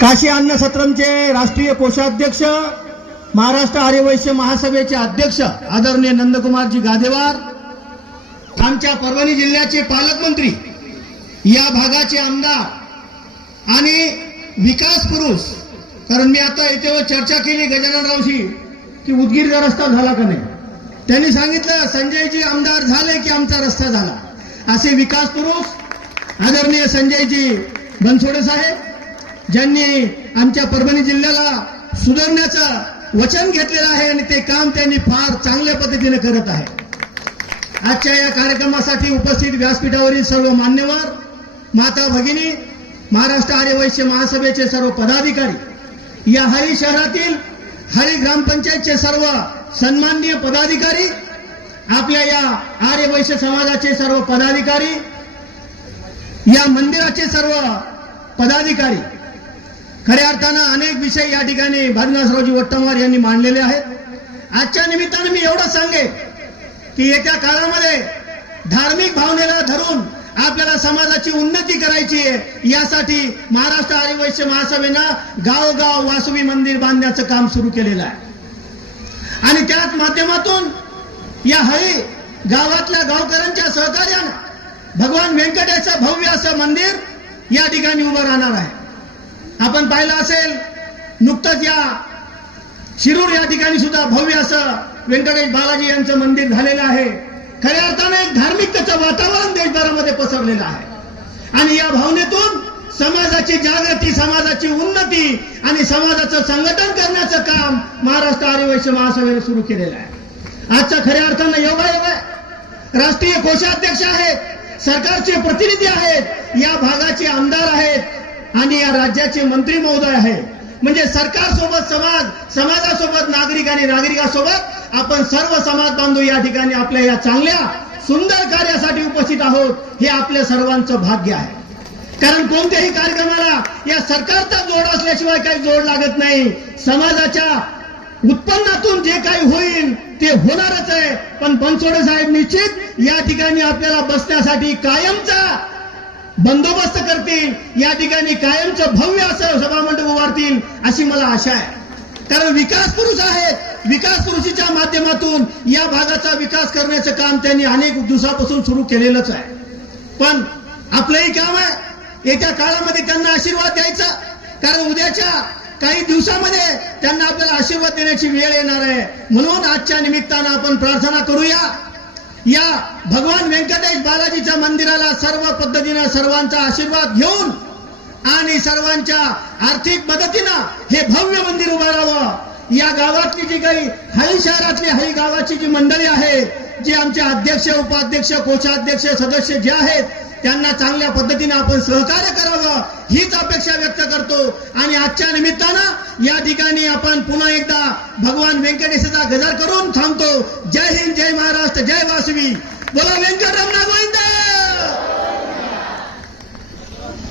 काशी अन्न सत्रमचे राष्ट्रीय कोषाध्यक्ष महाराष्ट्र आर्यवैश्य महासभेचे अध्यक्ष आदरणीय नंदकुमारजी गादेवार आमच्या परभणी जिल्ह्याचे पालकमंत्री या भागाचे आमदार आणि विकास पुरुष कारण मी आता याच्यावर चर्चा केली गजाननरावशी की उदगीरचा रस्ता झाला का नाही? त्यांनी सांगितलं संजयजी आमदार झाले की आमचा रस्ता झाला. असे विकास पुरुष आदरणीय संजयजी बनसोडे साहेब ज्यांनी आमच्या परभणी जिल्ह्याला सुधारण्याचं वचन घेतलेलं आहे आणि ते काम त्यांनी फार चांगल्या पद्धतीने करत आहे. आजच्या या कार्यक्रमासाठी उपस्थित व्यासपीठावरील सर्व मान्यवर माता भगिनी महाराष्ट्र आर्यवैश्य महासभेचे सर्व पदाधिकारी या हरी शहरातील हरी ग्रामपंचायतचे सर्व सन्माननीय पदाधिकारी आपल्या या आर्यवैश्य समाजाचे सर्व पदाधिकारी या मंदिराचे सर्व पदाधिकारी खऱ्या अर्थानं अनेक विषय या ठिकाणी भानुदासरावजी वट्टमवार यांनी मांडलेले आहेत. आजच्या निमित्तानं मी एवढं सांगेन की येत्या काळामध्ये धार्मिक भावनेला धरून आपल्याला समाजाची उन्नती करायची आहे यासाठी महाराष्ट्र आदिवैश्य महासभेनं गावोगाव वासुवी मंदिर बांधण्याचं काम सुरू केलेलं आहे. आणि त्याच माध्यमातून या हळी गावातल्या गावकऱ्यांच्या सहकार्यानं भगवान व्यंकटेशचं भव्य असं मंदिर या ठिकाणी उभं राहणार आहे. आपण पाहिलं असेल नुकतंच या शिरूर या ठिकाणी सुद्धा भव्य असं व्यंकटेश बालाजी यांचं मंदिर झालेलं आहे. खऱ्या अर्थाने एक धार्मिकतेचं वातावरण देशभरामध्ये पसरलेलं आहे. आणि या भावनेतून समाजाची जागृती समाजाची उन्नती आणि समाजाचं संघटन करण्याचं काम महाराष्ट्र आर्यवैश्य महासभेने सुरू केलेलं आहे. आजच्या खऱ्या अर्थानं योगायोग आहे. राष्ट्रीय कोषाध्यक्ष आहेत सरकारचे प्रतिनिधी आहेत या भागाचे आमदार आहेत आणि या राज्याचे मंत्री महोदय आहे. म्हणजे सरकारसोबत समाज समाजासोबत नागरिक आणि नागरिकासोबत आपण सर्व समाज बांधव या ठिकाणी आपल्या या चांगल्या सुंदर कार्यासाठी उपस्थित आहोत हे आपल्या सर्वांचं भाग्य आहे. कारण कोणत्याही कार्यक्रमाला या सरकारचा जोड असल्याशिवाय काही जोड लागत नाही. समाजाच्या उत्पन्नातून जे काही होईल ते होणारच आहे. पण बनसोडे साहेब निश्चित या ठिकाणी आपल्याला बसण्यासाठी कायमचा बंदोबस्त करतील. या ठिकाणी कायमचं भव्य असं सभामंडप उभारतील अशी मला आशा आहे. कारण विकास पुरुष आहेत. विकास पुरुषीच्या माध्यमातून या भागाचा विकास करण्याचं काम त्यांनी अनेक दिवसापासून सुरू केलेलंच आहे. पण आपलंही काम आहे. येत्या काळामध्ये त्यांना आशीर्वाद द्यायचा. कारण उद्याच्या काही दिवसामध्ये त्यांना आपल्याला आशीर्वाद देण्याची वेळ येणार आहे. म्हणून आजच्या निमित्तानं आपण प्रार्थना करूया. या भगवान व्यंकटेश बालाजीच्या मंदिराला सर्व पद्धतीनं सर्वांचा आशीर्वाद घेऊन आणि सर्वांच्या आर्थिक मदतीनं हे भव्य मंदिर उभं राहावं या गावातली जी काही हळी शहरातली हळी गावाची जी मंडळी आहे जे आमचे अध्यक्ष उपाध्यक्ष कोषाध्यक्ष सदस्य जे आहेत त्यांना चांगल्या पद्धतीने आपण सहकार्य करावं हीच अपेक्षा व्यक्त करतो. आणि आजच्या निमित्तानं या ठिकाणी आपण पुन्हा एकदा भगवान व्यंकटेशाचा गजर करून थांबतो. जय हिंद जय महाराष्ट्र जय वासवी. बोला व्यंकटरमणा गोविंद.